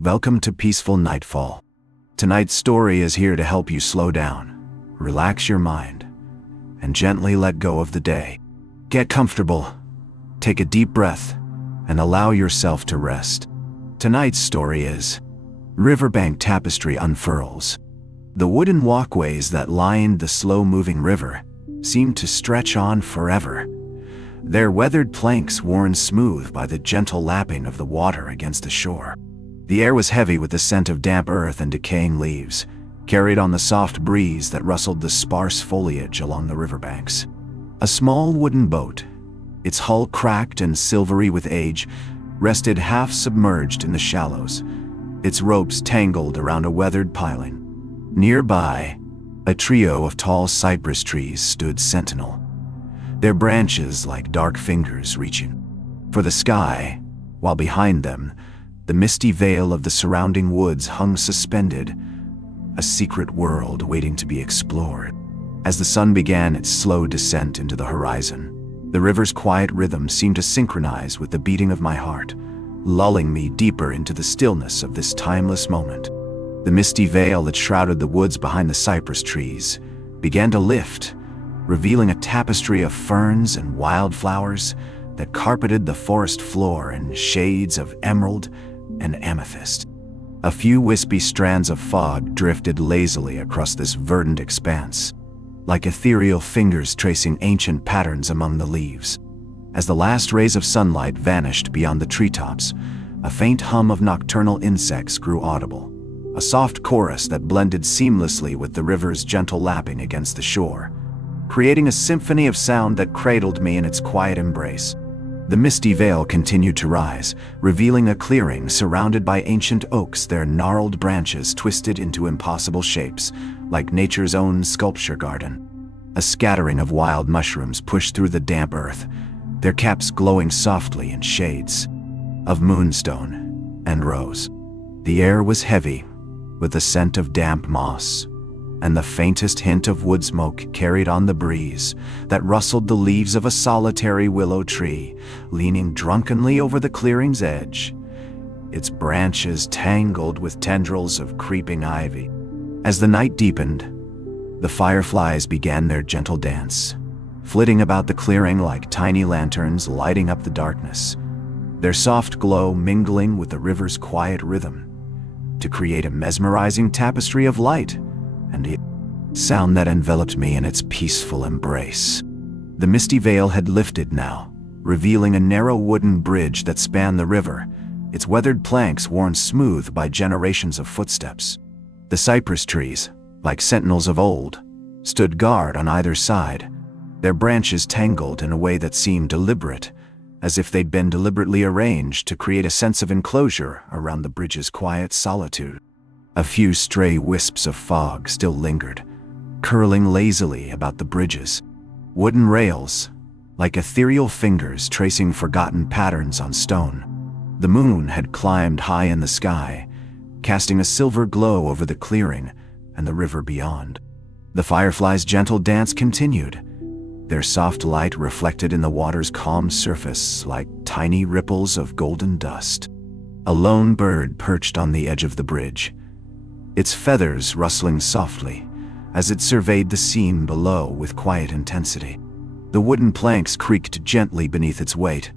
Welcome to Peaceful Nightfall. Tonight's story is here to help you slow down, relax your mind, and gently let go of the day. Get comfortable, take a deep breath, and allow yourself to rest. Tonight's story is Riverbank Tapestry Unfurls. The wooden walkways that lined the slow-moving river seemed to stretch on forever, their weathered planks worn smooth by the gentle lapping of the water against the shore. The air was heavy with the scent of damp earth and decaying leaves, carried on the soft breeze that rustled the sparse foliage along the riverbanks. A small wooden boat, its hull cracked and silvery with age, rested half submerged in the shallows, its ropes tangled around a weathered piling. Nearby, a trio of tall cypress trees stood sentinel, their branches like dark fingers reaching for the sky, while behind them, the misty veil of the surrounding woods hung suspended, a secret world waiting to be explored. As the sun began its slow descent into the horizon, the river's quiet rhythm seemed to synchronize with the beating of my heart, lulling me deeper into the stillness of this timeless moment. The misty veil that shrouded the woods behind the cypress trees began to lift, revealing a tapestry of ferns and wildflowers that carpeted the forest floor in shades of emerald and amethyst. A few wispy strands of fog drifted lazily across this verdant expanse, like ethereal fingers tracing ancient patterns among the leaves. As the last rays of sunlight vanished beyond the treetops, a faint hum of nocturnal insects grew audible, a soft chorus that blended seamlessly with the river's gentle lapping against the shore, creating a symphony of sound that cradled me in its quiet embrace. The misty veil continued to rise, revealing a clearing surrounded by ancient oaks, their gnarled branches twisted into impossible shapes, like nature's own sculpture garden. A scattering of wild mushrooms pushed through the damp earth, their caps glowing softly in shades of moonstone and rose. The air was heavy, with the scent of damp moss, and the faintest hint of wood smoke carried on the breeze that rustled the leaves of a solitary willow tree, leaning drunkenly over the clearing's edge, its branches tangled with tendrils of creeping ivy. As the night deepened, the fireflies began their gentle dance, flitting about the clearing like tiny lanterns lighting up the darkness, their soft glow mingling with the river's quiet rhythm to create a mesmerizing tapestry of light and a sound that enveloped me in its peaceful embrace. The misty veil had lifted now, revealing a narrow wooden bridge that spanned the river, its weathered planks worn smooth by generations of footsteps. The cypress trees, like sentinels of old, stood guard on either side, their branches tangled in a way that seemed deliberate, as if they'd been deliberately arranged to create a sense of enclosure around the bridge's quiet solitude. A few stray wisps of fog still lingered, curling lazily about the bridge's wooden rails, like ethereal fingers tracing forgotten patterns on stone. The moon had climbed high in the sky, casting a silver glow over the clearing and the river beyond. The fireflies' gentle dance continued, their soft light reflected in the water's calm surface like tiny ripples of golden dust. A lone bird perched on the edge of the bridge, its feathers rustling softly as it surveyed the scene below with quiet intensity. The wooden planks creaked gently beneath its weight,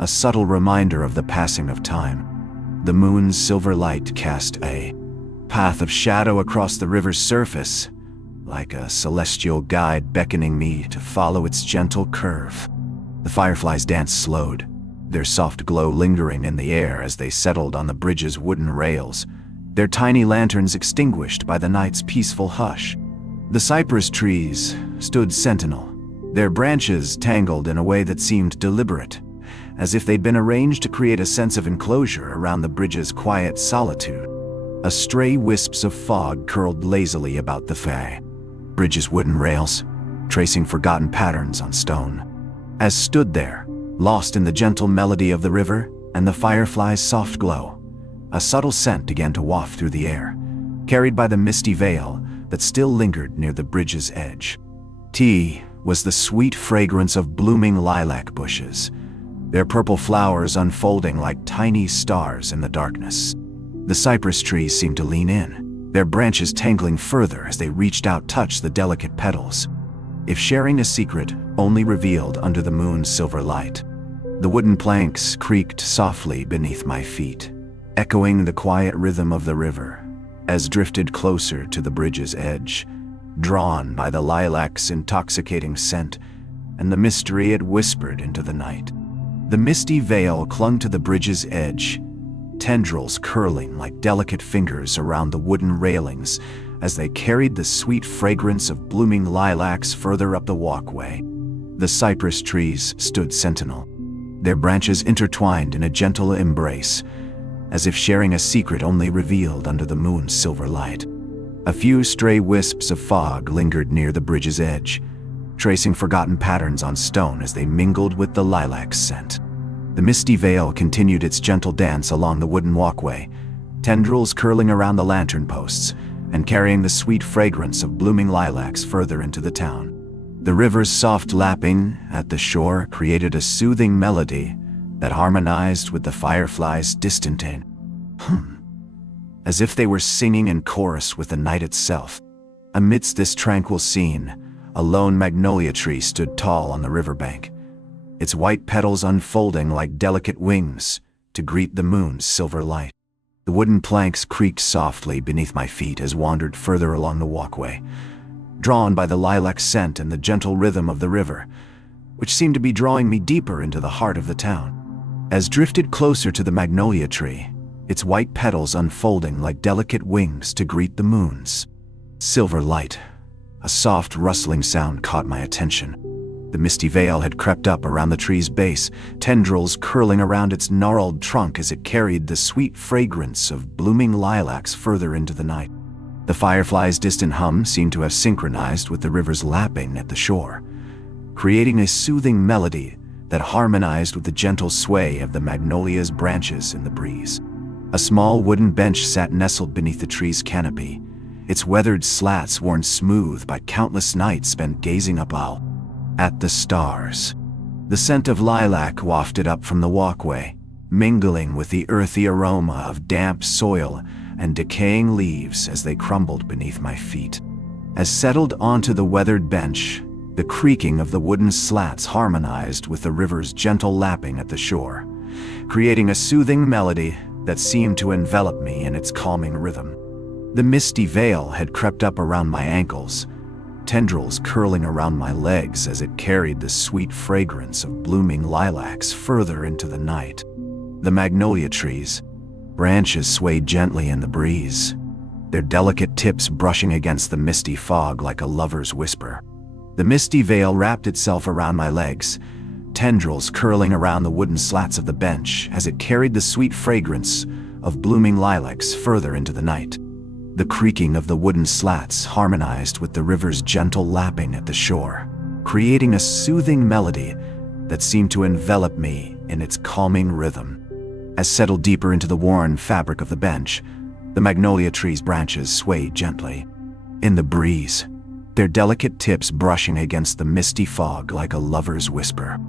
a subtle reminder of the passing of time. The moon's silver light cast a path of shadow across the river's surface, like a celestial guide beckoning me to follow its gentle curve. The fireflies' dance slowed, their soft glow lingering in the air as they settled on the bridge's wooden rails, their tiny lanterns extinguished by the night's peaceful hush. The cypress trees stood sentinel, their branches tangled in a way that seemed deliberate, as if they'd been arranged to create a sense of enclosure around the bridge's quiet solitude. A stray wisps of fog curled lazily about the bridge's wooden rails, tracing forgotten patterns on stone. As stood there, lost in the gentle melody of the river and the fireflies' soft glow, a subtle scent began to waft through the air, carried by the misty veil that still lingered near the bridge's edge. Tea was the sweet fragrance of blooming lilac bushes, their purple flowers unfolding like tiny stars in the darkness. The cypress trees seemed to lean in, their branches tangling further as they reached out to touch the delicate petals. If sharing a secret only revealed under the moon's silver light. The wooden planks creaked softly beneath my feet, echoing the quiet rhythm of the river, as drifted closer to the bridge's edge, drawn by the lilac's intoxicating scent and the mystery it whispered into the night. The misty veil clung to the bridge's edge, tendrils curling like delicate fingers around the wooden railings as they carried the sweet fragrance of blooming lilacs further up the walkway. The cypress trees stood sentinel, their branches intertwined in a gentle embrace, as if sharing a secret only revealed under the moon's silver light. A few stray wisps of fog lingered near the bridge's edge, tracing forgotten patterns on stone as they mingled with the lilac scent. The misty veil continued its gentle dance along the wooden walkway, tendrils curling around the lantern posts and carrying the sweet fragrance of blooming lilacs further into the town. The river's soft lapping at the shore created a soothing melody that harmonized with the fireflies' distant as if they were singing in chorus with the night itself. Amidst this tranquil scene, a lone magnolia tree stood tall on the riverbank, its white petals unfolding like delicate wings to greet the moon's silver light. The wooden planks creaked softly beneath my feet as wandered further along the walkway, drawn by the lilac scent and the gentle rhythm of the river, which seemed to be drawing me deeper into the heart of the town. As drifted closer to the magnolia tree, its white petals unfolding like delicate wings to greet the moon's silver light, a soft rustling sound caught my attention. The misty veil had crept up around the tree's base, tendrils curling around its gnarled trunk as it carried the sweet fragrance of blooming lilacs further into the night. The fireflies' distant hum seemed to have synchronized with the river's lapping at the shore, creating a soothing melody that harmonized with the gentle sway of the magnolia's branches in the breeze. A small wooden bench sat nestled beneath the tree's canopy, its weathered slats worn smooth by countless nights spent gazing up at the stars. The scent of lilac wafted up from the walkway, mingling with the earthy aroma of damp soil and decaying leaves as they crumbled beneath my feet. As settled onto the weathered bench, the creaking of the wooden slats harmonized with the river's gentle lapping at the shore, creating a soothing melody that seemed to envelop me in its calming rhythm. The misty veil had crept up around my ankles, tendrils curling around my legs as it carried the sweet fragrance of blooming lilacs further into the night. The magnolia trees' branches swayed gently in the breeze, their delicate tips brushing against the misty fog like a lover's whisper. The misty veil wrapped itself around my legs, tendrils curling around the wooden slats of the bench as it carried the sweet fragrance of blooming lilacs further into the night. The creaking of the wooden slats harmonized with the river's gentle lapping at the shore, creating a soothing melody that seemed to envelop me in its calming rhythm. As settled deeper into the worn fabric of the bench, the magnolia tree's branches swayed gently in the breeze, their delicate tips brushing against the misty fog like a lover's whisper.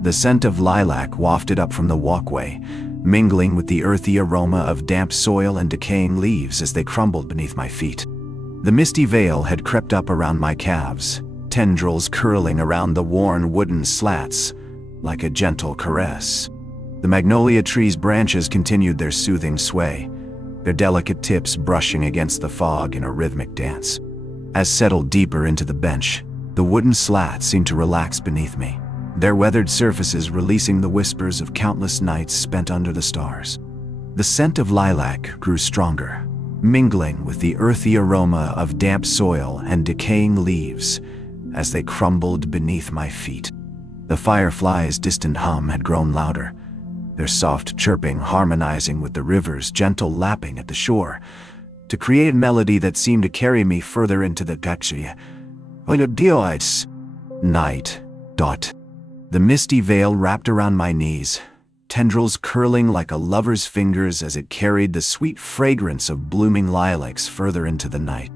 The scent of lilac wafted up from the walkway, mingling with the earthy aroma of damp soil and decaying leaves as they crumbled beneath my feet. The misty veil had crept up around my calves, tendrils curling around the worn wooden slats like a gentle caress. The magnolia tree's branches continued their soothing sway, their delicate tips brushing against the fog in a rhythmic dance. As settled deeper into the bench, the wooden slats seemed to relax beneath me, their weathered surfaces releasing the whispers of countless nights spent under the stars. The scent of lilac grew stronger, mingling with the earthy aroma of damp soil and decaying leaves as they crumbled beneath my feet. The fireflies' distant hum had grown louder, their soft chirping harmonizing with the river's gentle lapping at the shore, to create a melody that seemed to carry me further into the night. The misty veil wrapped around my knees, tendrils curling like a lover's fingers as it carried the sweet fragrance of blooming lilacs further into the night.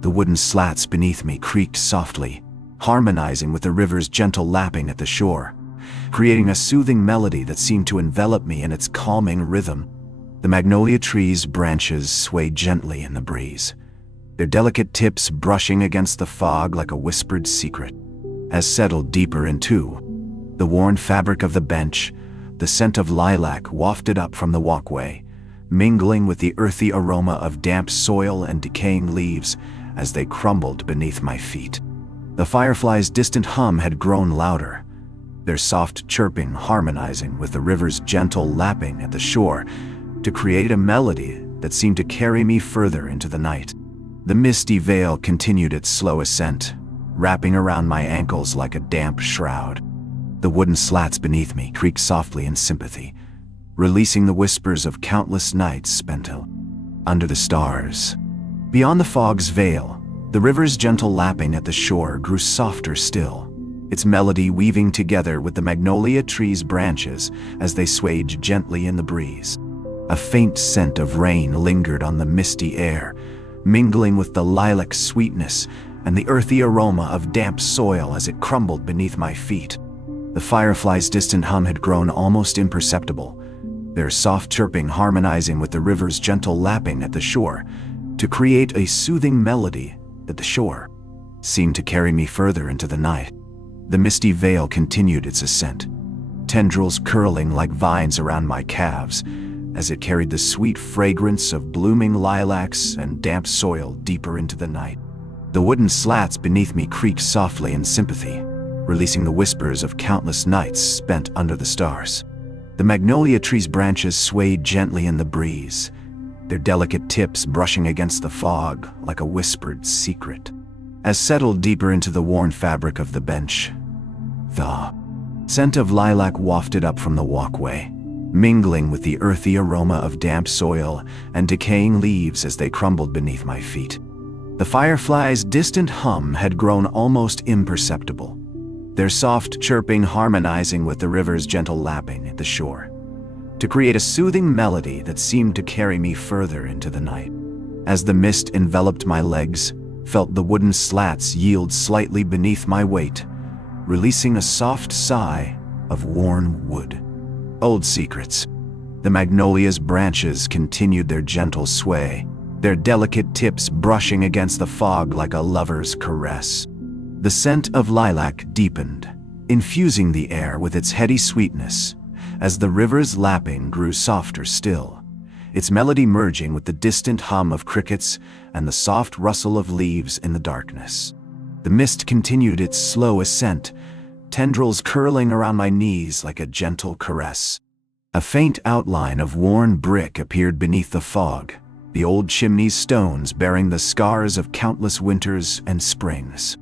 The wooden slats beneath me creaked softly, harmonizing with the river's gentle lapping at the shore, creating a soothing melody that seemed to envelop me in its calming rhythm. The magnolia tree's branches swayed gently in the breeze, their delicate tips brushing against the fog like a whispered secret. As settled deeper into the worn fabric of the bench, the scent of lilac wafted up from the walkway, mingling with the earthy aroma of damp soil and decaying leaves as they crumbled beneath my feet. The fireflies' distant hum had grown louder, their soft chirping harmonizing with the river's gentle lapping at the shore to create a melody that seemed to carry me further into the night. The misty veil continued its slow ascent, wrapping around my ankles like a damp shroud. The wooden slats beneath me creaked softly in sympathy, releasing the whispers of countless nights spent under the stars. Beyond the fog's veil, the river's gentle lapping at the shore grew softer still, its melody weaving together with the magnolia tree's branches as they swayed gently in the breeze. A faint scent of rain lingered on the misty air, mingling with the lilac sweetness and the earthy aroma of damp soil as it crumbled beneath my feet. The fireflies' distant hum had grown almost imperceptible, their soft chirping harmonizing with the river's gentle lapping at the shore to create a soothing melody that the shore seemed to carry me further into the night. The misty veil continued its ascent, tendrils curling like vines around my calves as it carried the sweet fragrance of blooming lilacs and damp soil deeper into the night. The wooden slats beneath me creaked softly in sympathy, releasing the whispers of countless nights spent under the stars. The magnolia tree's branches swayed gently in the breeze, their delicate tips brushing against the fog like a whispered secret. As settled deeper into the worn fabric of the bench, the scent of lilac wafted up from the walkway, mingling with the earthy aroma of damp soil and decaying leaves as they crumbled beneath my feet. The fireflies' distant hum had grown almost imperceptible, their soft chirping harmonizing with the river's gentle lapping at the shore to create a soothing melody that seemed to carry me further into the night. As the mist enveloped my legs, felt the wooden slats yield slightly beneath my weight, releasing a soft sigh of worn wood. Old secrets. The magnolia's branches continued their gentle sway, their delicate tips brushing against the fog like a lover's caress. The scent of lilac deepened, infusing the air with its heady sweetness as the river's lapping grew softer still, its melody merging with the distant hum of crickets and the soft rustle of leaves in the darkness. The mist continued its slow ascent, tendrils curling around my knees like a gentle caress. A faint outline of worn brick appeared beneath the fog, the old chimney's stones bearing the scars of countless winters and springs.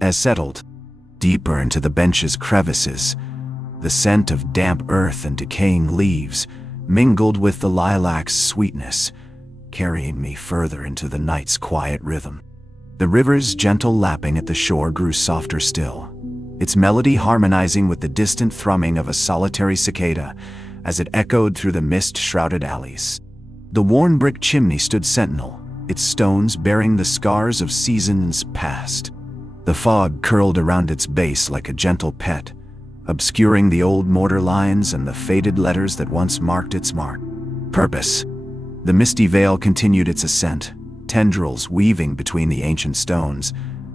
As settled deeper into the bench's crevices, the scent of damp earth and decaying leaves mingled with the lilac's sweetness, carrying me further into the night's quiet rhythm. The river's gentle lapping at the shore grew softer still, its melody harmonizing with the distant thrumming of a solitary cicada as it echoed through the mist-shrouded alleys. The worn brick chimney stood sentinel, its stones bearing the scars of seasons past. The fog curled around its base like a gentle pet, obscuring the old mortar lines and the faded letters that once marked its purpose. The misty veil continued its ascent, tendrils weaving between the ancient stones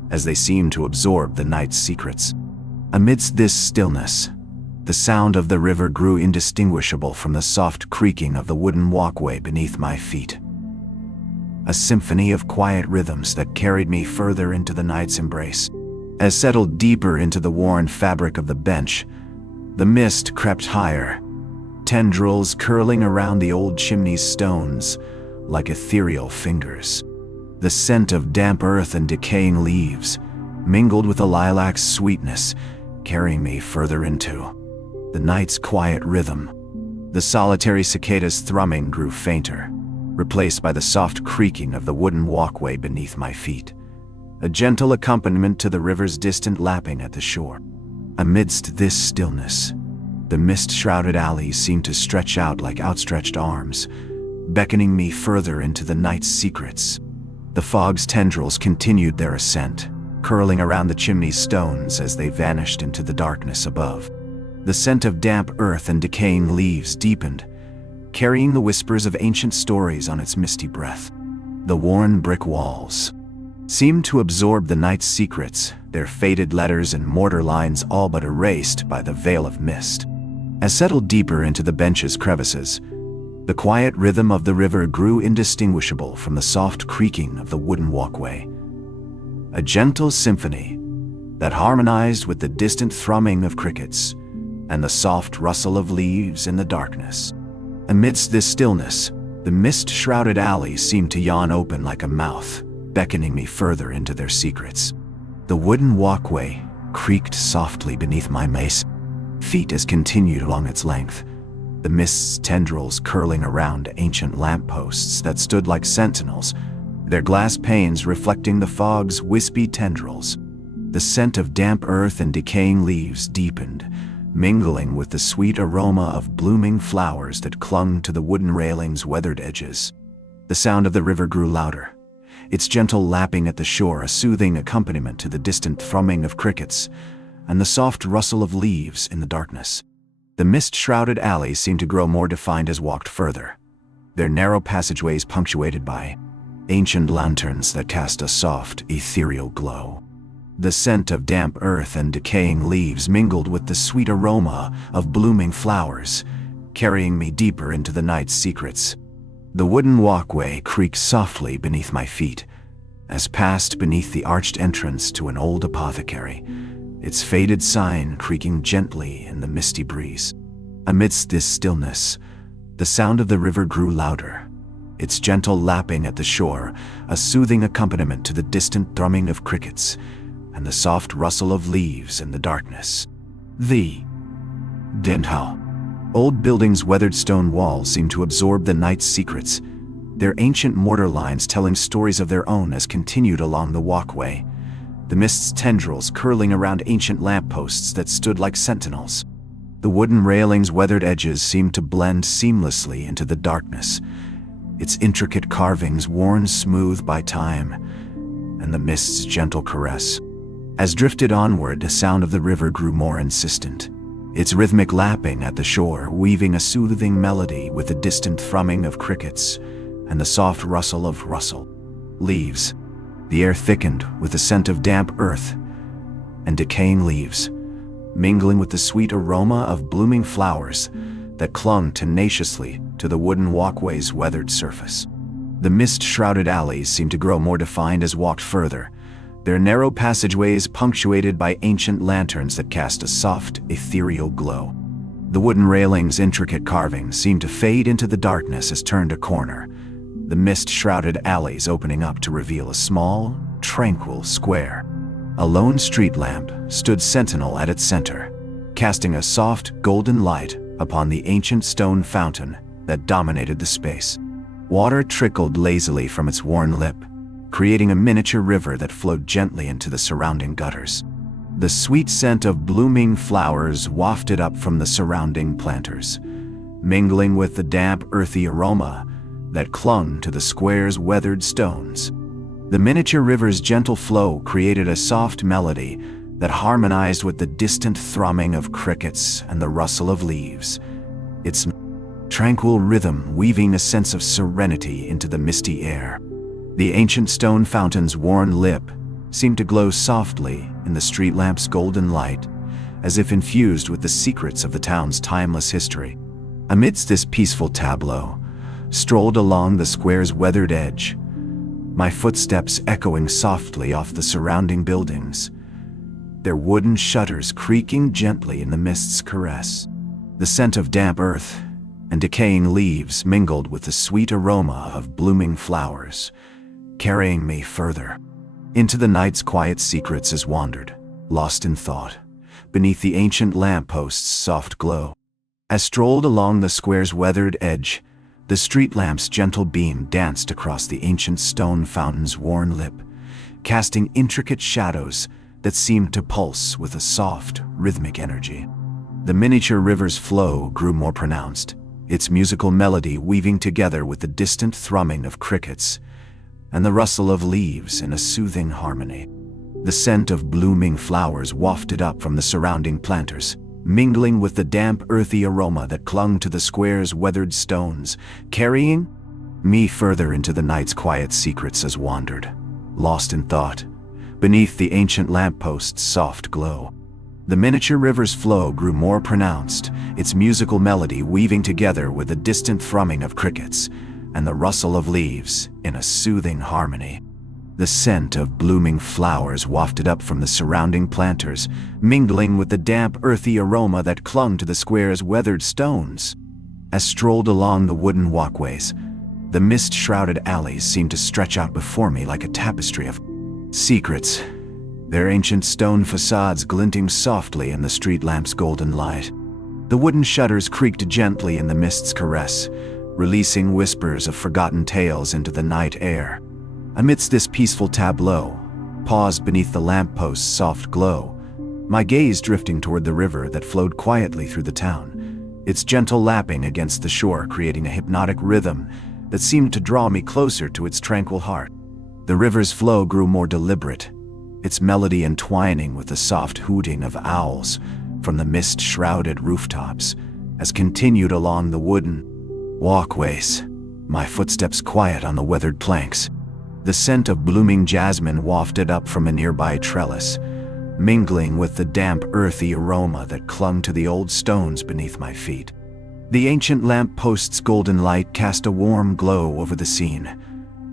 as they seemed to absorb the night's secrets. Amidst this stillness, the sound of the river grew indistinguishable from the soft creaking of the wooden walkway beneath my feet. A symphony of quiet rhythms that carried me further into the night's embrace. As settled deeper into the worn fabric of the bench, the mist crept higher, tendrils curling around the old chimney's stones like ethereal fingers. The scent of damp earth and decaying leaves mingled with the lilac's sweetness, carrying me further into the night's quiet rhythm. The solitary cicada's thrumming grew fainter, replaced by the soft creaking of the wooden walkway beneath my feet, a gentle accompaniment to the river's distant lapping at the shore. Amidst this stillness, the mist-shrouded alleys seemed to stretch out like outstretched arms, beckoning me further into the night's secrets. The fog's tendrils continued their ascent, curling around the chimney's stones as they vanished into the darkness above. The scent of damp earth and decaying leaves deepened, carrying the whispers of ancient stories on its misty breath. The worn brick walls seemed to absorb the night's secrets, their faded letters and mortar lines all but erased by the veil of mist. As settled deeper into the bench's crevices, the quiet rhythm of the river grew indistinguishable from the soft creaking of the wooden walkway. A gentle symphony that harmonized with the distant thrumming of crickets and the soft rustle of leaves in the darkness. Amidst this stillness, the mist-shrouded alleys seemed to yawn open like a mouth, beckoning me further into their secrets. The wooden walkway creaked softly beneath my feet as continued along its length, the mist's tendrils curling around ancient lampposts that stood like sentinels, their glass panes reflecting the fog's wispy tendrils. The scent of damp earth and decaying leaves deepened, mingling with the sweet aroma of blooming flowers that clung to the wooden railing's weathered edges. The sound of the river grew louder, its gentle lapping at the shore a soothing accompaniment to the distant thrumming of crickets and the soft rustle of leaves in the darkness. The mist-shrouded alleys seemed to grow more defined as walked further, their narrow passageways punctuated by ancient lanterns that cast a soft, ethereal glow. The scent of damp earth and decaying leaves mingled with the sweet aroma of blooming flowers, carrying me deeper into the night's secrets. The wooden walkway creaked softly beneath my feet, as passed beneath the arched entrance to an old apothecary, its faded sign creaking gently in the misty breeze. Amidst this stillness, the sound of the river grew louder, its gentle lapping at the shore a soothing accompaniment to the distant thrumming of crickets and the soft rustle of leaves in the darkness. The Denthow. Old buildings' weathered stone walls seemed to absorb the night's secrets, their ancient mortar lines telling stories of their own as continued along the walkway, the mist's tendrils curling around ancient lampposts that stood like sentinels. The wooden railing's weathered edges seemed to blend seamlessly into the darkness, its intricate carvings worn smooth by time and the mist's gentle caress. As drifted onward, the sound of the river grew more insistent, its rhythmic lapping at the shore weaving a soothing melody with the distant thrumming of crickets and the soft rustle of leaves. The air thickened with the scent of damp earth and decaying leaves, mingling with the sweet aroma of blooming flowers that clung tenaciously to the wooden walkway's weathered surface. The mist-shrouded alleys seemed to grow more defined as walked further, their narrow passageways punctuated by ancient lanterns that cast a soft, ethereal glow. The wooden railing's intricate carvings seemed to fade into the darkness as turned a corner, the mist-shrouded alleys opening up to reveal a small, tranquil square. A lone street lamp stood sentinel at its center, casting a soft, golden light upon the ancient stone fountain that dominated the space. Water trickled lazily from its worn lip, creating a miniature river that flowed gently into the surrounding gutters. The sweet scent of blooming flowers wafted up from the surrounding planters, mingling with the damp, earthy aroma that clung to the square's weathered stones. The miniature river's gentle flow created a soft melody that harmonized with the distant thrumming of crickets and the rustle of leaves, its tranquil rhythm weaving a sense of serenity into the misty air. The ancient stone fountain's worn lip seemed to glow softly in the street lamp's golden light, as if infused with the secrets of the town's timeless history. Amidst this peaceful tableau, strolled along the square's weathered edge, my footsteps echoing softly off the surrounding buildings, their wooden shutters creaking gently in the mist's caress. The scent of damp earth and decaying leaves mingled with the sweet aroma of blooming flowers, carrying me further into the night's quiet secrets as wandered, lost in thought, beneath the ancient lampposts' soft glow. As strolled along the square's weathered edge, the street lamp's gentle beam danced across the ancient stone fountain's worn lip, casting intricate shadows that seemed to pulse with a soft, rhythmic energy. The miniature river's flow grew more pronounced, its musical melody weaving together with the distant thrumming of crickets and the rustle of leaves in a soothing harmony. The scent of blooming flowers wafted up from the surrounding planters, mingling with the damp, earthy aroma that clung to the square's weathered stones, carrying me further into the night's quiet secrets as wandered, lost in thought, beneath the ancient lampost's soft glow. The miniature river's flow grew more pronounced, its musical melody weaving together with the distant thrumming of crickets and the rustle of leaves in a soothing harmony. The scent of blooming flowers wafted up from the surrounding planters, mingling with the damp, earthy aroma that clung to the square's weathered stones. As strolled along the wooden walkways, the mist-shrouded alleys seemed to stretch out before me like a tapestry of secrets, their ancient stone facades glinting softly in the street lamp's golden light. The wooden shutters creaked gently in the mist's caress, releasing whispers of forgotten tales into the night air. Amidst this peaceful tableau, paused beneath the lampost's soft glow, my gaze drifting toward the river that flowed quietly through the town, its gentle lapping against the shore creating a hypnotic rhythm that seemed to draw me closer to its tranquil heart. The river's flow grew more deliberate, its melody entwining with the soft hooting of owls from the mist-shrouded rooftops, as continued along the wooden walkways, my footsteps quiet on the weathered planks. The scent of blooming jasmine wafted up from a nearby trellis, mingling with the damp, earthy aroma that clung to the old stones beneath my feet. The ancient lampost's golden light cast a warm glow over the scene,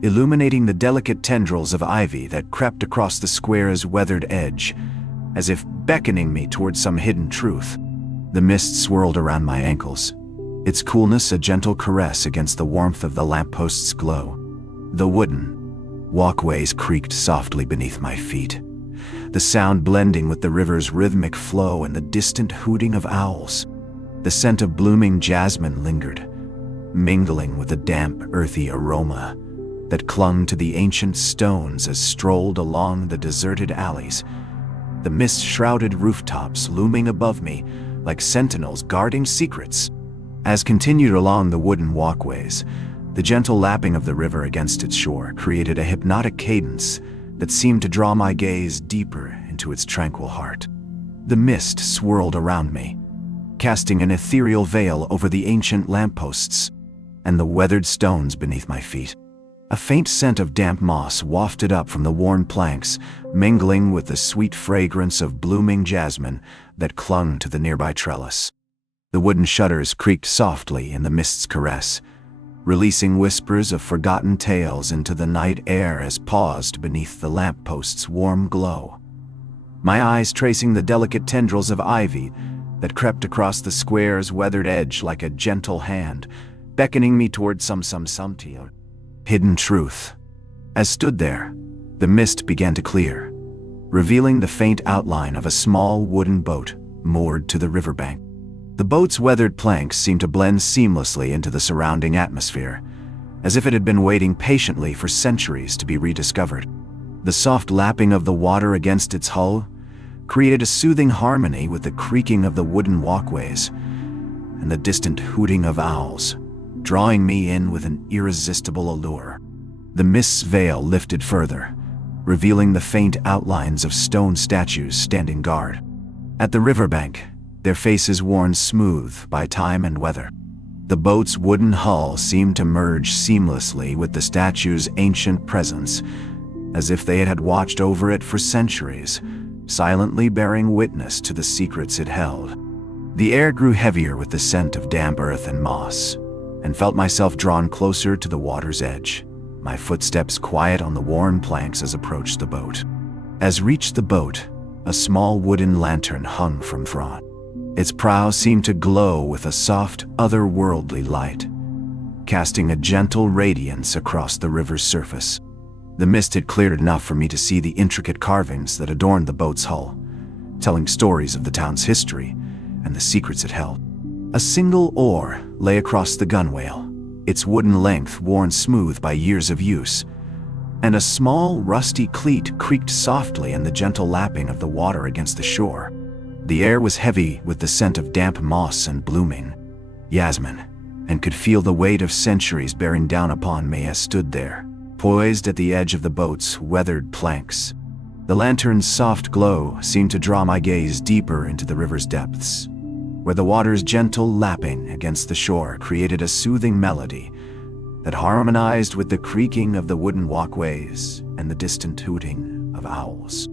illuminating the delicate tendrils of ivy that crept across the square's weathered edge, as if beckoning me towards some hidden truth. The mist swirled around my ankles, its coolness a gentle caress against the warmth of the lampost's glow. The wooden walkways creaked softly beneath my feet, the sound blending with the river's rhythmic flow and the distant hooting of owls. The scent of blooming jasmine lingered, mingling with the damp, earthy aroma that clung to the ancient stones as strolled along the deserted alleys, the mist-shrouded rooftops looming above me like sentinels guarding secrets. As continued along the wooden walkways, the gentle lapping of the river against its shore created a hypnotic cadence that seemed to draw my gaze deeper into its tranquil heart. The mist swirled around me, casting an ethereal veil over the ancient lampposts and the weathered stones beneath my feet. A faint scent of damp moss wafted up from the worn planks, mingling with the sweet fragrance of blooming jasmine that clung to the nearby trellis. The wooden shutters creaked softly in the mist's caress, releasing whispers of forgotten tales into the night air as paused beneath the lampost's warm glow. My eyes tracing the delicate tendrils of ivy that crept across the square's weathered edge like a gentle hand, beckoning me toward some hidden truth. As stood there, the mist began to clear, revealing the faint outline of a small wooden boat moored to the riverbank. The boat's weathered planks seemed to blend seamlessly into the surrounding atmosphere, as if it had been waiting patiently for centuries to be rediscovered. The soft lapping of the water against its hull created a soothing harmony with the creaking of the wooden walkways and the distant hooting of owls, drawing me in with an irresistible allure. The mist's veil lifted further, revealing the faint outlines of stone statues standing guard. At the riverbank, their faces worn smooth by time and weather, the boat's wooden hull seemed to merge seamlessly with the statue's ancient presence, as if they had watched over it for centuries, silently bearing witness to the secrets it held. The air grew heavier with the scent of damp earth and moss, and felt myself drawn closer to the water's edge, my footsteps quiet on the worn planks as approached the boat. As reached the boat, a small wooden lantern hung from front. Its prow seemed to glow with a soft, otherworldly light, casting a gentle radiance across the river's surface. The mist had cleared enough for me to see the intricate carvings that adorned the boat's hull, telling stories of the town's history and the secrets it held. A single oar lay across the gunwale, its wooden length worn smooth by years of use, and a small, rusty cleat creaked softly in the gentle lapping of the water against the shore. The air was heavy with the scent of damp moss and blooming jasmine, and could feel the weight of centuries bearing down upon me as stood there, poised at the edge of the boat's weathered planks. The lantern's soft glow seemed to draw my gaze deeper into the river's depths, where the water's gentle lapping against the shore created a soothing melody that harmonized with the creaking of the wooden walkways and the distant hooting of owls.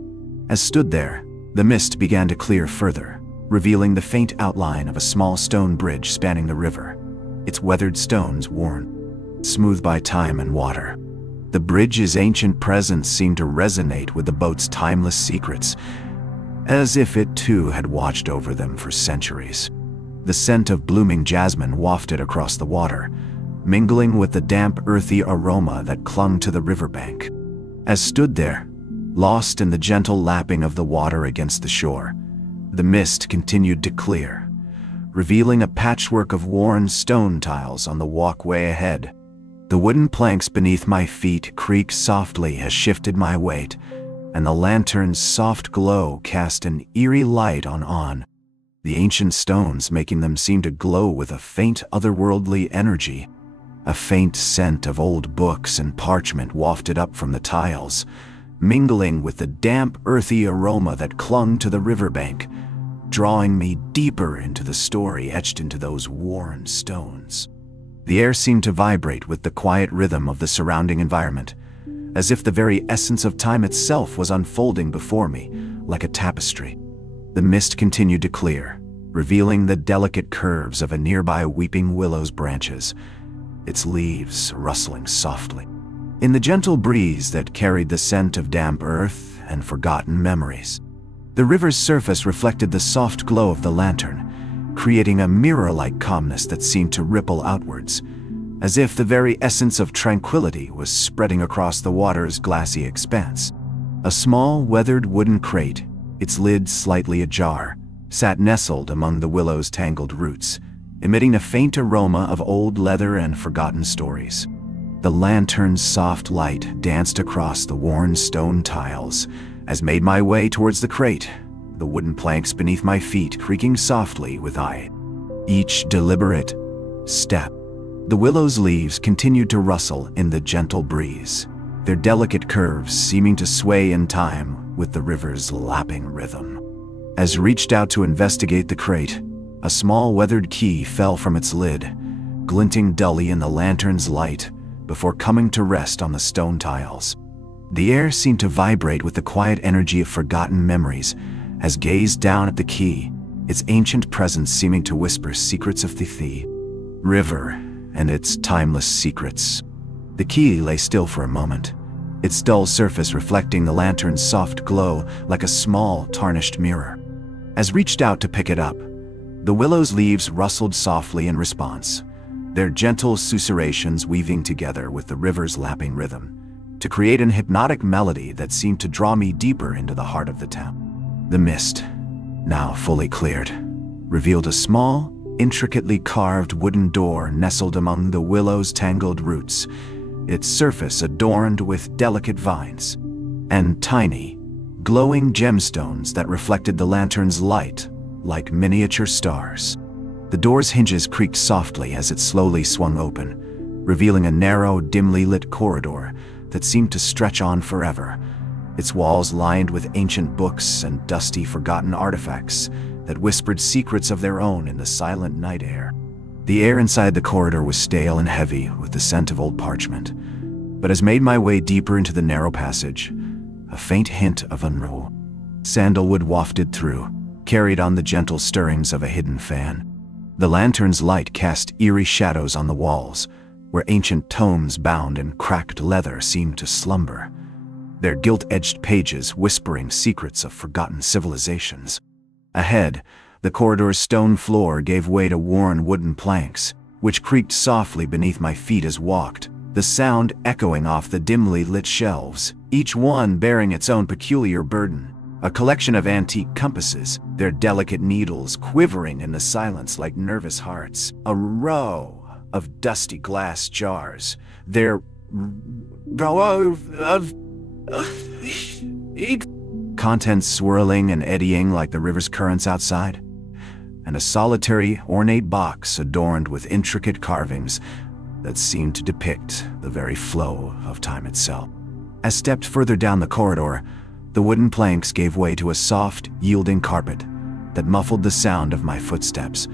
As stood there, the mist began to clear further, revealing the faint outline of a small stone bridge spanning the river, its weathered stones worn smooth by time and water. The bridge's ancient presence seemed to resonate with the boat's timeless secrets, as if it too had watched over them for centuries. The scent of blooming jasmine wafted across the water, mingling with the damp, earthy aroma that clung to the riverbank. As stood there, lost in the gentle lapping of the water against the shore, the mist continued to clear, revealing a patchwork of worn stone tiles on the walkway ahead. The wooden planks beneath my feet creaked softly as shifted my weight, and the lantern's soft glow cast an eerie light on the ancient stones, making them seem to glow with a faint otherworldly energy. A faint scent of old books and parchment wafted up from the tiles, mingling with the damp, earthy aroma that clung to the riverbank, drawing me deeper into the story etched into those worn stones. The air seemed to vibrate with the quiet rhythm of the surrounding environment, as if the very essence of time itself was unfolding before me like a tapestry. The mist continued to clear, revealing the delicate curves of a nearby weeping willow's branches, its leaves rustling softly in the gentle breeze that carried the scent of damp earth and forgotten memories. The river's surface reflected the soft glow of the lantern, creating a mirror-like calmness that seemed to ripple outwards, as if the very essence of tranquility was spreading across the water's glassy expanse. A small, weathered wooden crate, its lid slightly ajar, sat nestled among the willow's tangled roots, emitting a faint aroma of old leather and forgotten stories. The lantern's soft light danced across the worn stone tiles as made my way towards the crate, the wooden planks beneath my feet creaking softly with each deliberate step. The willow's leaves continued to rustle in the gentle breeze, their delicate curves seeming to sway in time with the river's lapping rhythm. As I reached out to investigate the crate, a small weathered key fell from its lid, glinting dully in the lantern's light before coming to rest on the stone tiles. The air seemed to vibrate with the quiet energy of forgotten memories as gazed down at the key, its ancient presence seeming to whisper secrets of the river and its timeless secrets. The key lay still for a moment, its dull surface reflecting the lantern's soft glow like a small, tarnished mirror. As I reached out to pick it up, the willow's leaves rustled softly in response, their gentle susurrations weaving together with the river's lapping rhythm to create an hypnotic melody that seemed to draw me deeper into the heart of the town. The mist, now fully cleared, revealed a small, intricately carved wooden door nestled among the willow's tangled roots, its surface adorned with delicate vines and tiny, glowing gemstones that reflected the lantern's light like miniature stars. The door's hinges creaked softly as it slowly swung open, revealing a narrow, dimly lit corridor that seemed to stretch on forever, its walls lined with ancient books and dusty, forgotten artifacts that whispered secrets of their own in the silent night air. The air inside the corridor was stale and heavy with the scent of old parchment, but as I made my way deeper into the narrow passage, a faint hint of sandalwood wafted through, carried on the gentle stirrings of a hidden fan. The lantern's light cast eerie shadows on the walls, where ancient tomes bound in cracked leather seemed to slumber, their gilt-edged pages whispering secrets of forgotten civilizations. Ahead, the corridor's stone floor gave way to worn wooden planks, which creaked softly beneath my feet as I walked, the sound echoing off the dimly lit shelves, each one bearing its own peculiar burden. A collection of antique compasses, their delicate needles quivering in the silence like nervous hearts. A row of dusty glass jars, their contents swirling and eddying like the river's currents outside. And a solitary, ornate box adorned with intricate carvings that seemed to depict the very flow of time itself. As I stepped further down the corridor, the wooden planks gave way to a soft, yielding carpet, that muffled the sound of my footsteps,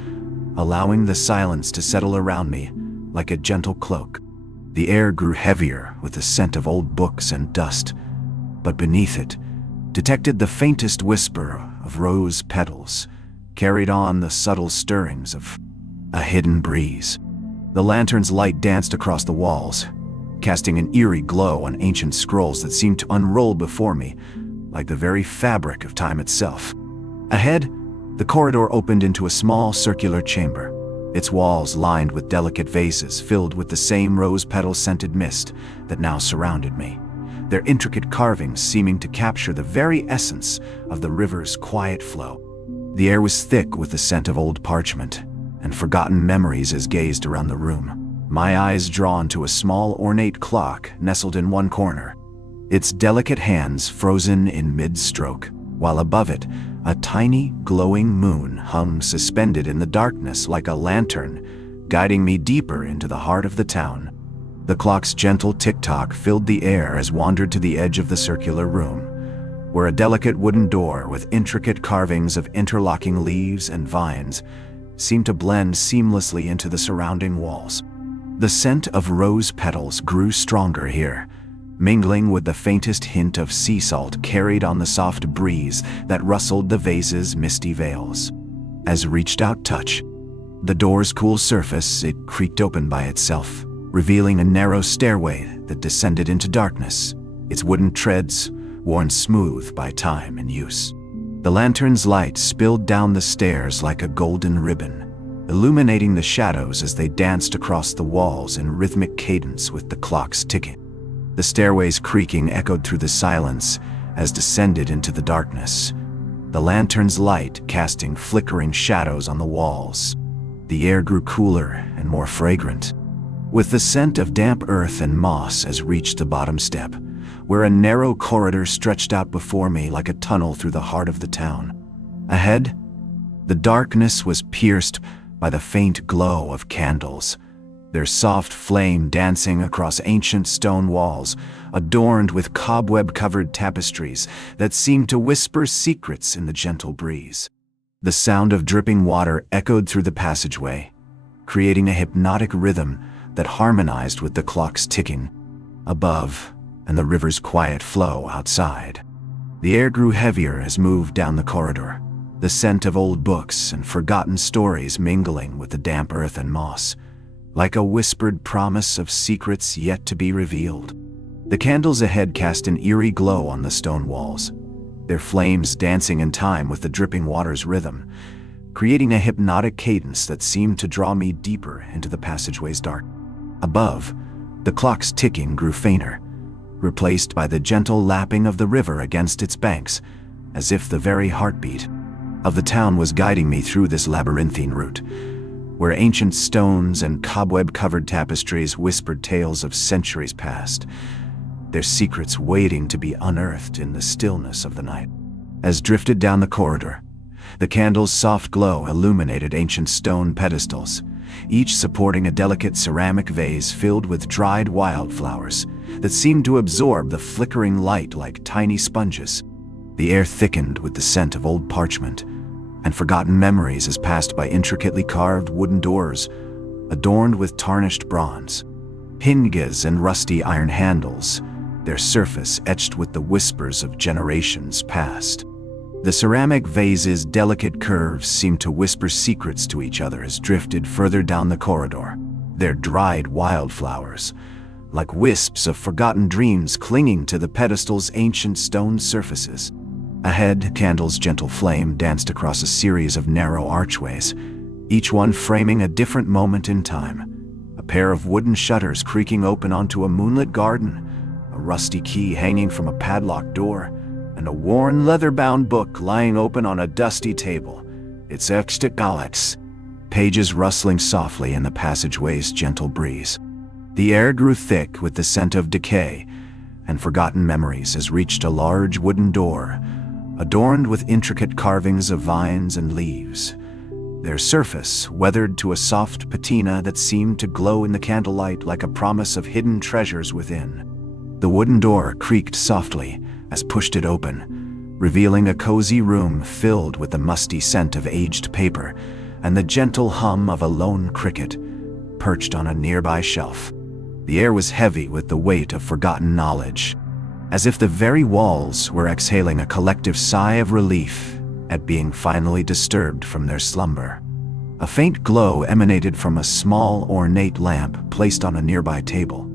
allowing the silence to settle around me like a gentle cloak. The air grew heavier with the scent of old books and dust, but beneath it, detected the faintest whisper of rose petals, carried on the subtle stirrings of a hidden breeze. The lantern's light danced across the walls, casting an eerie glow on ancient scrolls that seemed to unroll before me, like the very fabric of time itself. Ahead, the corridor opened into a small circular chamber, its walls lined with delicate vases filled with the same rose-petal-scented mist that now surrounded me, their intricate carvings seeming to capture the very essence of the river's quiet flow. The air was thick with the scent of old parchment and forgotten memories as gazed around the room, my eyes drawn to a small ornate clock nestled in one corner, its delicate hands frozen in mid-stroke, while above it, a tiny, glowing moon hung suspended in the darkness like a lantern, guiding me deeper into the heart of the town. The clock's gentle tick-tock filled the air as wandered to the edge of the circular room, where a delicate wooden door with intricate carvings of interlocking leaves and vines seemed to blend seamlessly into the surrounding walls. The scent of rose petals grew stronger here, mingling with the faintest hint of sea salt carried on the soft breeze that rustled the vase's misty veils. As reached-out touch, the door's cool surface, it creaked open by itself, revealing a narrow stairway that descended into darkness, its wooden treads worn smooth by time and use. The lantern's light spilled down the stairs like a golden ribbon, illuminating the shadows as they danced across the walls in rhythmic cadence with the clock's ticking. The stairway's creaking echoed through the silence as descended into the darkness, the lantern's light casting flickering shadows on the walls. The air grew cooler and more fragrant, with the scent of damp earth and moss as reached the bottom step, where a narrow corridor stretched out before me like a tunnel through the heart of the town. Ahead, the darkness was pierced by the faint glow of candles, their soft flame dancing across ancient stone walls, adorned with cobweb-covered tapestries that seemed to whisper secrets in the gentle breeze. The sound of dripping water echoed through the passageway, creating a hypnotic rhythm that harmonized with the clock's ticking above and the river's quiet flow outside. The air grew heavier as moved down the corridor, the scent of old books and forgotten stories mingling with the damp earth and moss, like a whispered promise of secrets yet to be revealed. The candles ahead cast an eerie glow on the stone walls, their flames dancing in time with the dripping water's rhythm, creating a hypnotic cadence that seemed to draw me deeper into the passageway's dark. Above, the clock's ticking grew fainter, replaced by the gentle lapping of the river against its banks, as if the very heartbeat of the town was guiding me through this labyrinthine route, where ancient stones and cobweb-covered tapestries whispered tales of centuries past, their secrets waiting to be unearthed in the stillness of the night. As drifted down the corridor, the candle's soft glow illuminated ancient stone pedestals, each supporting a delicate ceramic vase filled with dried wildflowers that seemed to absorb the flickering light like tiny sponges. The air thickened with the scent of old parchment and forgotten memories as passed by intricately carved wooden doors adorned with tarnished bronze, hinges and rusty iron handles, their surface etched with the whispers of generations past. The ceramic vases' delicate curves seemed to whisper secrets to each other as drifted further down the corridor, their dried wildflowers, like wisps of forgotten dreams clinging to the pedestal's ancient stone surfaces. Ahead, candles' gentle flame danced across a series of narrow archways, each one framing a different moment in time. A pair of wooden shutters creaking open onto a moonlit garden, a rusty key hanging from a padlocked door, and a worn leather-bound book lying open on a dusty table, its extra Alex, pages rustling softly in the passageway's gentle breeze. The air grew thick with the scent of decay and forgotten memories as reached a large wooden door, adorned with intricate carvings of vines and leaves, their surface weathered to a soft patina that seemed to glow in the candlelight like a promise of hidden treasures within. The wooden door creaked softly as pushed it open, revealing a cozy room filled with the musty scent of aged paper and the gentle hum of a lone cricket perched on a nearby shelf. The air was heavy with the weight of forgotten knowledge, as if the very walls were exhaling a collective sigh of relief at being finally disturbed from their slumber. A faint glow emanated from a small, ornate lamp placed on a nearby table,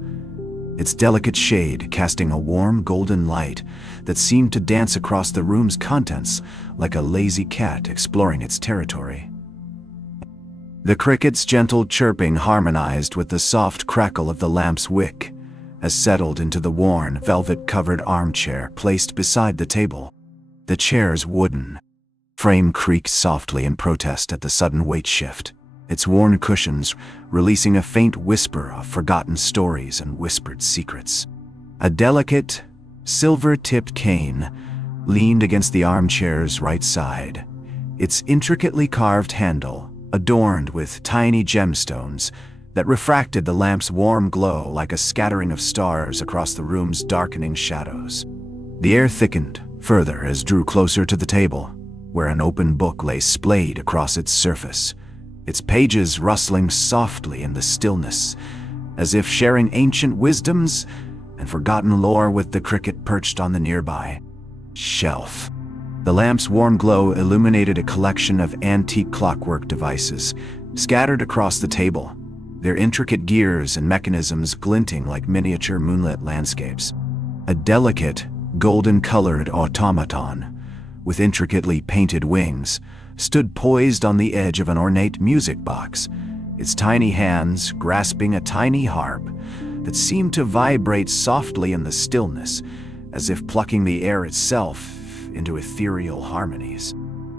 its delicate shade casting a warm golden light that seemed to dance across the room's contents like a lazy cat exploring its territory. The cricket's gentle chirping harmonized with the soft crackle of the lamp's wick as settled into the worn, velvet-covered armchair placed beside the table. The chair's wooden frame creaked softly in protest at the sudden weight shift, its worn cushions releasing a faint whisper of forgotten stories and whispered secrets. A delicate, silver-tipped cane leaned against the armchair's right side, its intricately carved handle adorned with tiny gemstones that refracted the lamp's warm glow like a scattering of stars across the room's darkening shadows. The air thickened further as drew closer to the table, where an open book lay splayed across its surface, its pages rustling softly in the stillness, as if sharing ancient wisdoms and forgotten lore with the cricket perched on the nearby shelf. The lamp's warm glow illuminated a collection of antique clockwork devices scattered across the table, their intricate gears and mechanisms glinting like miniature moonlit landscapes. A delicate, golden-colored automaton with intricately painted wings stood poised on the edge of an ornate music box, its tiny hands grasping a tiny harp that seemed to vibrate softly in the stillness, as if plucking the air itself into ethereal harmonies.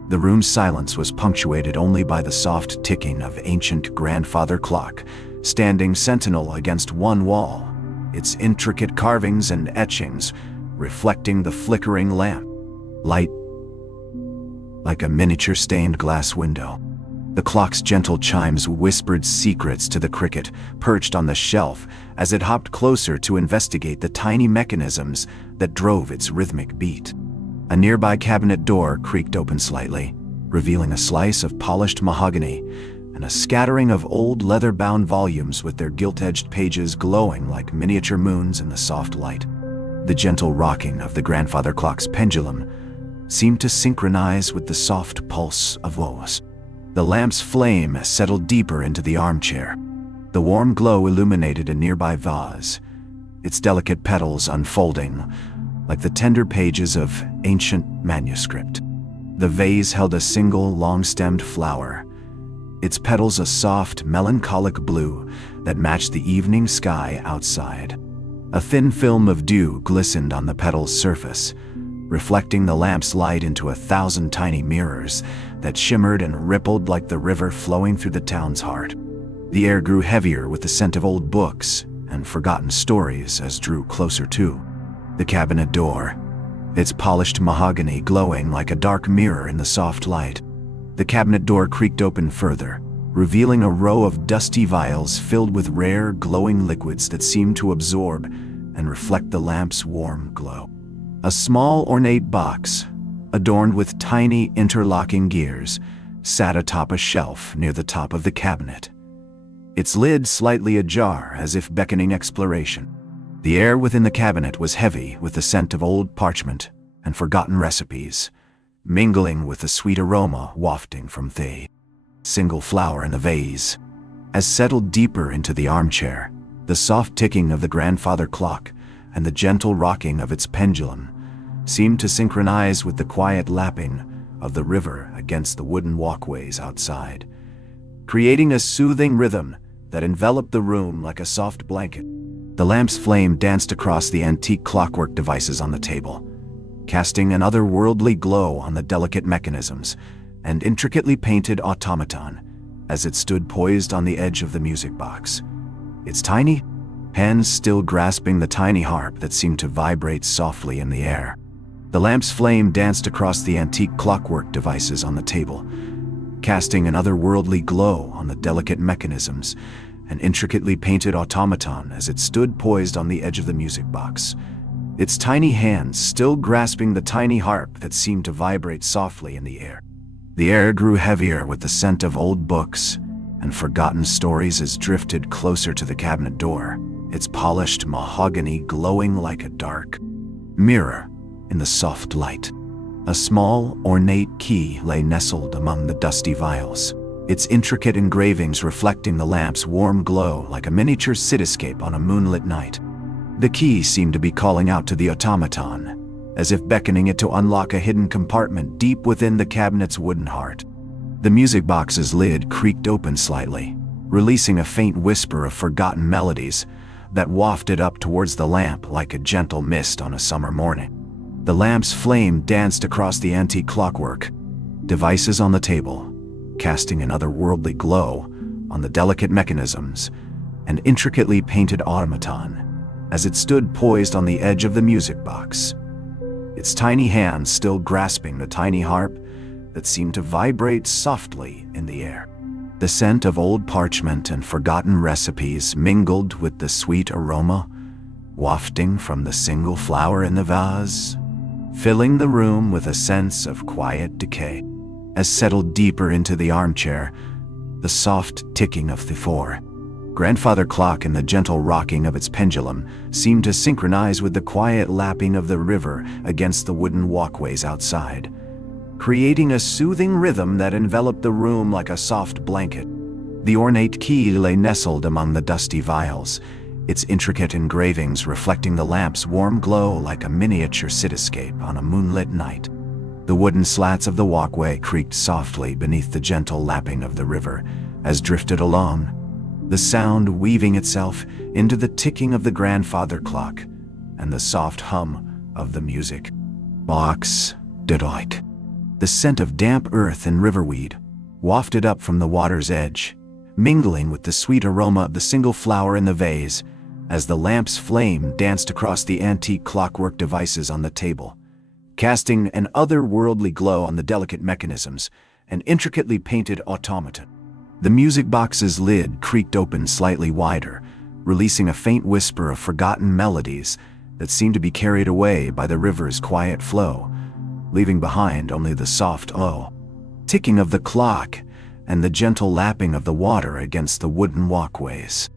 The room's silence was punctuated only by the soft ticking of ancient grandfather clock, standing sentinel against one wall, its intricate carvings and etchings reflecting the flickering lamp light like a miniature stained glass window. The clock's gentle chimes whispered secrets to the cricket perched on the shelf as it hopped closer to investigate the tiny mechanisms that drove its rhythmic beat. A nearby cabinet door creaked open slightly, revealing a slice of polished mahogany and a scattering of old leather-bound volumes with their gilt-edged pages glowing like miniature moons in the soft light. The gentle rocking of the grandfather clock's pendulum seemed to synchronize with the soft pulse of woes. The lamp's flame settled deeper into the armchair. The warm glow illuminated a nearby vase, its delicate petals unfolding like the tender pages of ancient manuscript. The vase held a single long-stemmed flower, its petals a soft, melancholic blue that matched the evening sky outside. A thin film of dew glistened on the petal's surface, reflecting the lamp's light into 1,000 tiny mirrors that shimmered and rippled like the river flowing through the town's heart. The air grew heavier with the scent of old books and forgotten stories as drew closer to the cabinet door, its polished mahogany glowing like a dark mirror in the soft light. The cabinet door creaked open further, revealing a row of dusty vials filled with rare, glowing liquids that seemed to absorb and reflect the lamp's warm glow. A small, ornate box, adorned with tiny, interlocking gears, sat atop a shelf near the top of the cabinet, its lid slightly ajar as if beckoning exploration. The air within the cabinet was heavy with the scent of old parchment and forgotten recipes, mingling with the sweet aroma wafting from the single flower in the vase. As settled deeper into the armchair, the soft ticking of the grandfather clock and the gentle rocking of its pendulum seemed to synchronize with the quiet lapping of the river against the wooden walkways outside, creating a soothing rhythm that enveloped the room like a soft blanket. The lamp's flame danced across the antique clockwork devices on the table, casting an otherworldly glow on the delicate mechanisms and intricately painted automaton as it stood poised on the edge of the music box, its tiny hands still grasping the tiny harp that seemed to vibrate softly in the air. The lamp's flame danced across the antique clockwork devices on the table, casting an otherworldly glow on the delicate mechanisms and intricately painted automaton as it stood poised on the edge of the music box, its tiny hands still grasping the tiny harp that seemed to vibrate softly in the air. The air grew heavier with the scent of old books and forgotten stories as drifted closer to the cabinet door, its polished mahogany glowing like a dark mirror in the soft light. A small, ornate key lay nestled among the dusty vials, its intricate engravings reflecting the lamp's warm glow like a miniature cityscape on a moonlit night. The key seemed to be calling out to the automaton, as if beckoning it to unlock a hidden compartment deep within the cabinet's wooden heart. The music box's lid creaked open slightly, releasing a faint whisper of forgotten melodies that wafted up towards the lamp like a gentle mist on a summer morning. The lamp's flame danced across the antique clockwork devices on the table, casting an otherworldly glow on the delicate mechanisms and intricately painted automaton as it stood poised on the edge of the music box, its tiny hands still grasping the tiny harp that seemed to vibrate softly in the air. The scent of old parchment and forgotten recipes mingled with the sweet aroma wafting from the single flower in the vase, filling the room with a sense of quiet decay. As settled deeper into the armchair, the soft ticking of the grandfather clock and the gentle rocking of its pendulum seemed to synchronize with the quiet lapping of the river against the wooden walkways outside, creating a soothing rhythm that enveloped the room like a soft blanket. The ornate key lay nestled among the dusty vials, its intricate engravings reflecting the lamp's warm glow like a miniature cityscape on a moonlit night. The wooden slats of the walkway creaked softly beneath the gentle lapping of the river as drifted along, the sound weaving itself into the ticking of the grandfather clock and the soft hum of the music box. Deloitte. The scent of damp earth and riverweed wafted up from the water's edge, mingling with the sweet aroma of the single flower in the vase as the lamp's flame danced across the antique clockwork devices on the table, casting an otherworldly glow on the delicate mechanisms and intricately painted automaton. The music box's lid creaked open slightly wider, releasing a faint whisper of forgotten melodies that seemed to be carried away by the river's quiet flow, leaving behind only the soft ticking of the clock and the gentle lapping of the water against the wooden walkways.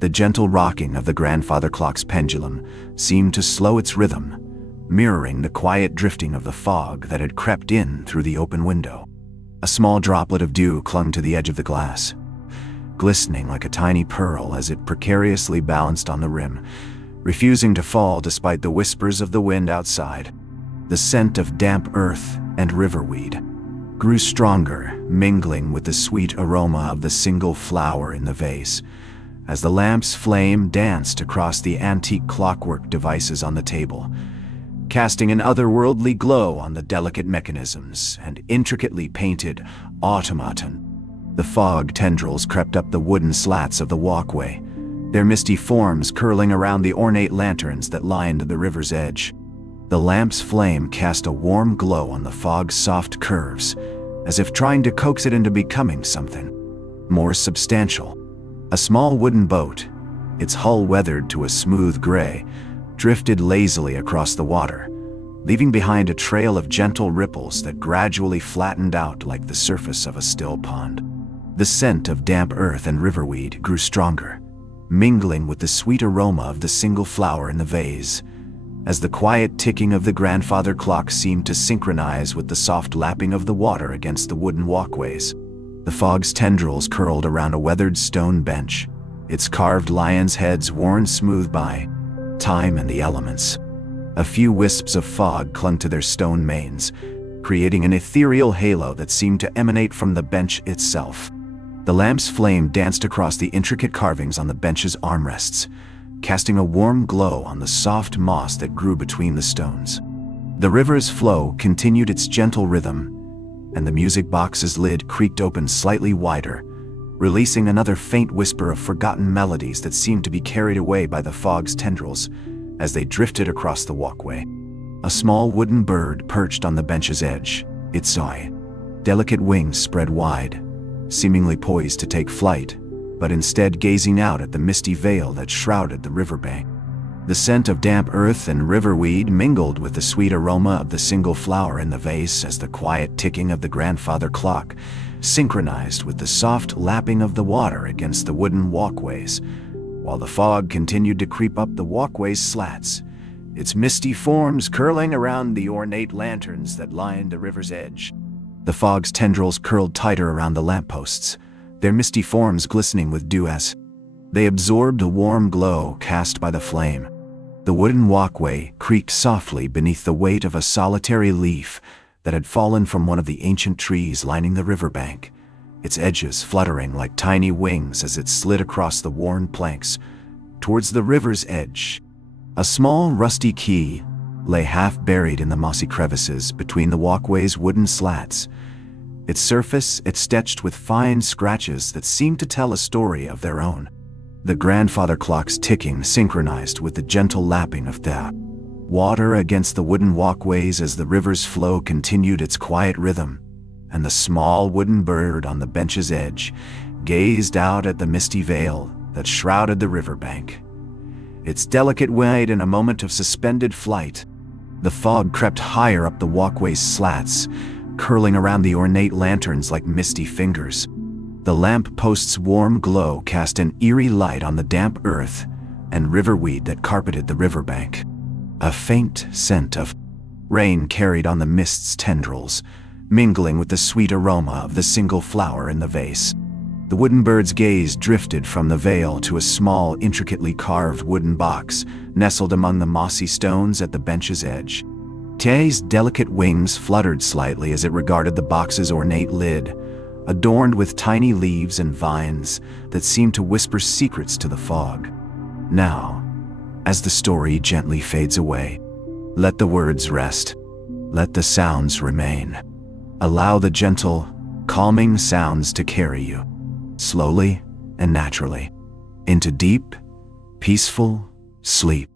The gentle rocking of the grandfather clock's pendulum seemed to slow its rhythm, mirroring the quiet drifting of the fog that had crept in through the open window. A small droplet of dew clung to the edge of the glass, glistening like a tiny pearl as it precariously balanced on the rim, refusing to fall despite the whispers of the wind outside. The scent of damp earth and riverweed grew stronger, mingling with the sweet aroma of the single flower in the vase, as the lamp's flame danced across the antique clockwork devices on the table, casting an otherworldly glow on the delicate mechanisms and intricately painted automaton. The fog tendrils crept up the wooden slats of the walkway, their misty forms curling around the ornate lanterns that lined the river's edge. The lamp's flame cast a warm glow on the fog's soft curves, as if trying to coax it into becoming something more substantial. A small wooden boat, its hull weathered to a smooth gray, drifted lazily across the water, leaving behind a trail of gentle ripples that gradually flattened out like the surface of a still pond. The scent of damp earth and riverweed grew stronger, mingling with the sweet aroma of the single flower in the vase, as the quiet ticking of the grandfather clock seemed to synchronize with the soft lapping of the water against the wooden walkways. The fog's tendrils curled around a weathered stone bench, its carved lions' heads worn smooth by time and the elements. A few wisps of fog clung to their stone manes, creating an ethereal halo that seemed to emanate from the bench itself. The lamp's flame danced across the intricate carvings on the bench's armrests, casting a warm glow on the soft moss that grew between the stones. The river's flow continued its gentle rhythm, and the music box's lid creaked open slightly wider, releasing another faint whisper of forgotten melodies that seemed to be carried away by the fog's tendrils as they drifted across the walkway. A small wooden bird perched on the bench's edge, its delicate wings spread wide, seemingly poised to take flight, but instead gazing out at the misty veil that shrouded the riverbank. The scent of damp earth and riverweed mingled with the sweet aroma of the single flower in the vase as the quiet ticking of the grandfather clock synchronized with the soft lapping of the water against the wooden walkways, while the fog continued to creep up the walkway's slats, its misty forms curling around the ornate lanterns that lined the river's edge. The fog's tendrils curled tighter around the lampposts, their misty forms glistening with dew as they absorbed a warm glow cast by the flame. The wooden walkway creaked softly beneath the weight of a solitary leaf that had fallen from one of the ancient trees lining the riverbank, its edges fluttering like tiny wings as it slid across the worn planks towards the river's edge. A small rusty key lay half buried in the mossy crevices between the walkway's wooden slats, its surface etched with fine scratches that seemed to tell a story of their own. The grandfather clock's ticking synchronized with the gentle lapping of the water against the wooden walkways as the river's flow continued its quiet rhythm, and the small wooden bird on the bench's edge gazed out at the misty veil that shrouded the riverbank, its delicate wing in a moment of suspended flight. The fog crept higher up the walkway's slats, curling around the ornate lanterns like misty fingers. The lamp post's warm glow cast an eerie light on the damp earth and riverweed that carpeted the riverbank. A faint scent of rain carried on the mist's tendrils, mingling with the sweet aroma of the single flower in the vase. The wooden bird's gaze drifted from the veil to a small, intricately carved wooden box nestled among the mossy stones at the bench's edge. Tay's delicate wings fluttered slightly as it regarded the box's ornate lid, adorned with tiny leaves and vines that seemed to whisper secrets to the fog. Now, as the story gently fades away, let the words rest. Let the sounds remain. Allow the gentle, calming sounds to carry you, slowly and naturally, into deep, peaceful sleep.